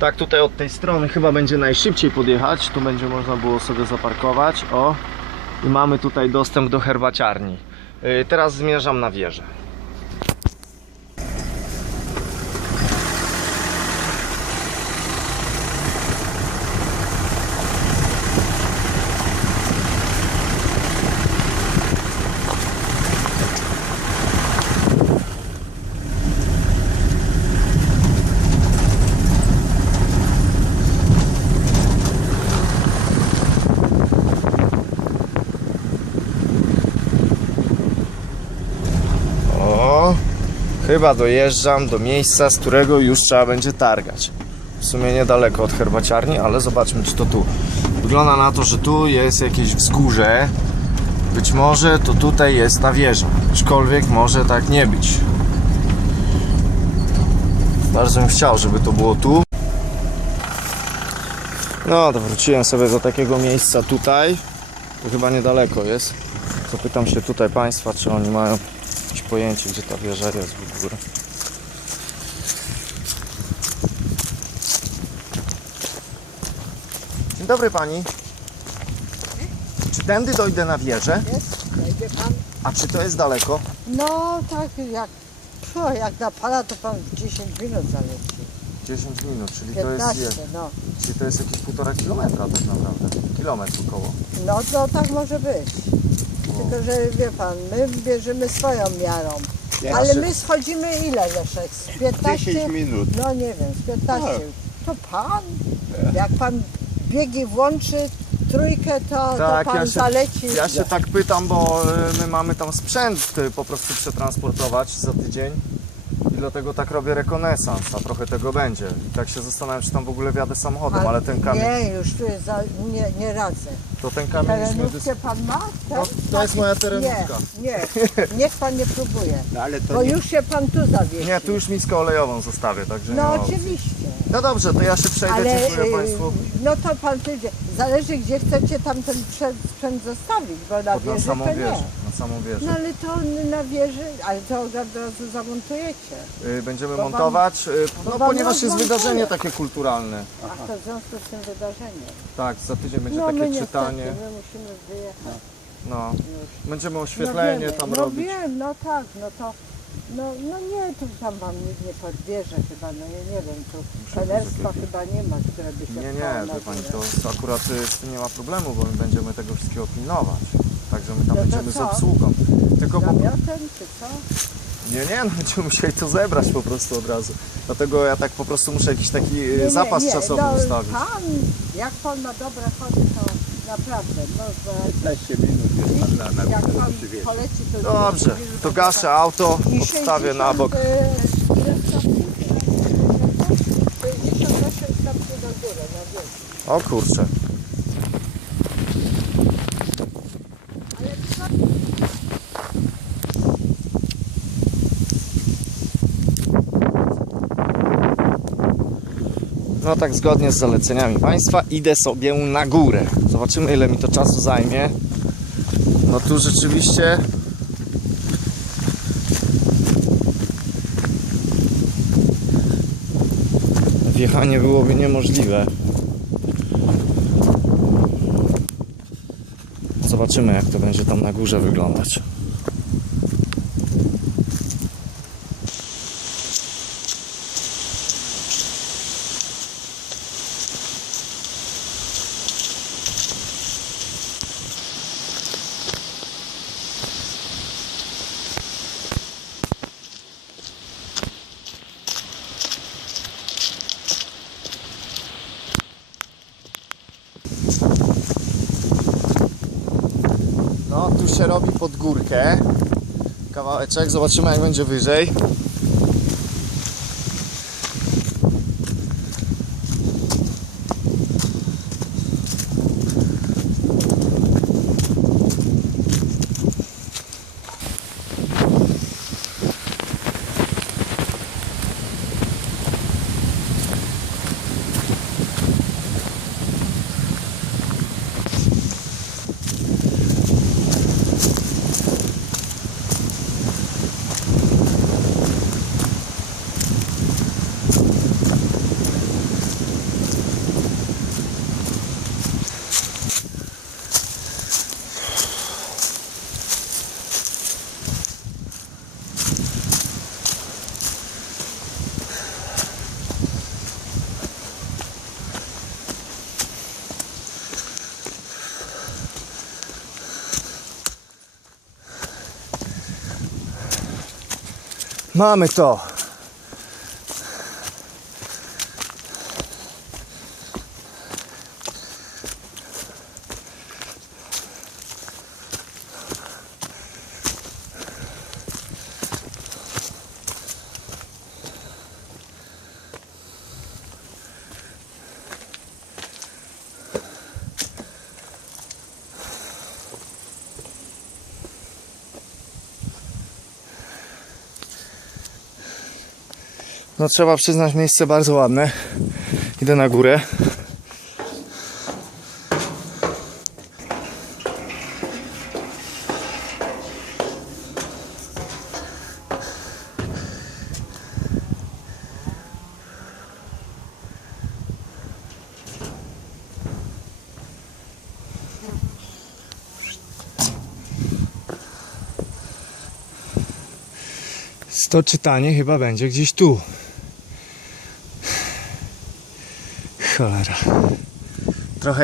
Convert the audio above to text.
Tak, tutaj od tej strony chyba będzie najszybciej podjechać. Tu będzie można było sobie zaparkować. O, i mamy tutaj dostęp do herbaciarni. Yy, teraz zmierzam na wieżę. O, chyba dojeżdżam do miejsca, z którego już trzeba będzie targać. W sumie niedaleko od herbaciarni, ale zobaczmy, czy to tu. Wygląda na to, że tu jest jakieś wzgórze. Być może to tutaj jest ta wieża. Aczkolwiek może tak nie być. Bardzo bym chciał, żeby to było tu. No, to wróciłem sobie do takiego miejsca tutaj. To chyba niedaleko jest. Zapytam się tutaj Państwa, czy oni mają pojęcie, gdzie ta wieża jest w ogóle. Dzień dobry Pani. Czy tędy dojdę na wieżę? Jest, wejdzie pan. A czy to jest daleko? No tak jak, o, jak na pana to pan w 10 minut zaleci. 10 minut, czyli to jest, 15, je- no. czyli to jest jakieś półtora kilometra tak naprawdę. Kilometr około. No to tak może być. Tylko, że wie pan, my bierzemy swoją miarą. Ale my schodzimy ile Leszek? Z 15? 10 minut. No nie wiem, z 15. To pan, jak pan biegi włączy trójkę, to, to pan ja się, zaleci. ja się tak pytam, bo y, my mamy tam sprzęt y, po prostu przetransportować za tydzień. Dlatego tak robię rekonesans, a trochę tego będzie. I tak się zastanawiam, czy tam w ogóle wjadę samochodem, ale ten kamień, Nie, już tu jest za, nie, nie radzę. to ten kamień już. Terenówkę pan ma? No, Tak? to jest moja terenówka. Nie, nie, niech pan nie próbuje. No ale to Bo nie, już się pan tu zawiesi. Nie, tu już miskę olejową zostawię, także nie No oczywiście. No dobrze, to ja się przejdę, Ale dziękuję y, Państwu. no to pan przyjdzie. Zależy gdzie chcecie tam ten sprzęt, zostawić, bo na Pod na wieży samą to wieżę, nie. na samą wieżę. No ale to na wieży, ale to od razu zamontujecie. Y, Będziemy wam- montować, y, no wam ponieważ jest rozmontuje. wydarzenie takie kulturalne. A to w związku z tym wydarzeniem. Tak, za tydzień będzie No my takie niestety, czytanie. my musimy wyjechać No, będziemy No oświetlenie wiemy, tam no robić. wiem, no tak, no to, no, no nie, tu tam wam nikt nie podbierze chyba, no ja nie wiem, tu trenerstwa chyba nie ma, które by się Nie, nie, wie pani, górę. to akurat y, z tym nie ma problemu, bo my będziemy tego wszystkiego pilnować. Także my tam No to będziemy z co? obsługą. Tylko po... Namiotem czy co? Nie, nie, no będziemy musieli to zebrać po prostu od razu. Dlatego ja tak po prostu muszę jakiś taki y, Nie, nie, zapas nie, czasowy no, ustawić. Pan, jak pan ma dobre chody, to naprawdę, no, bo 15 minut jest pan na, na jak pan poleci, to... Dobrze, to gaszę auto, odstawię na 60, bok. e, ile stopni? 68 stopni do góry, na wierzch. O kurczę. Ale co No tak zgodnie z zaleceniami Państwa idę sobie na górę. Zobaczymy ile mi to czasu zajmie. No tu rzeczywiście wjechanie byłoby niemożliwe. Zobaczymy jak to będzie tam na górze wyglądać. Tu się robi pod górkę. Kawałeczek, zobaczymy jak będzie wyżej. Mamy to. No trzeba przyznać miejsce bardzo ładne. Idę na górę. To czytanie chyba będzie gdzieś tu. Cholera. Trochę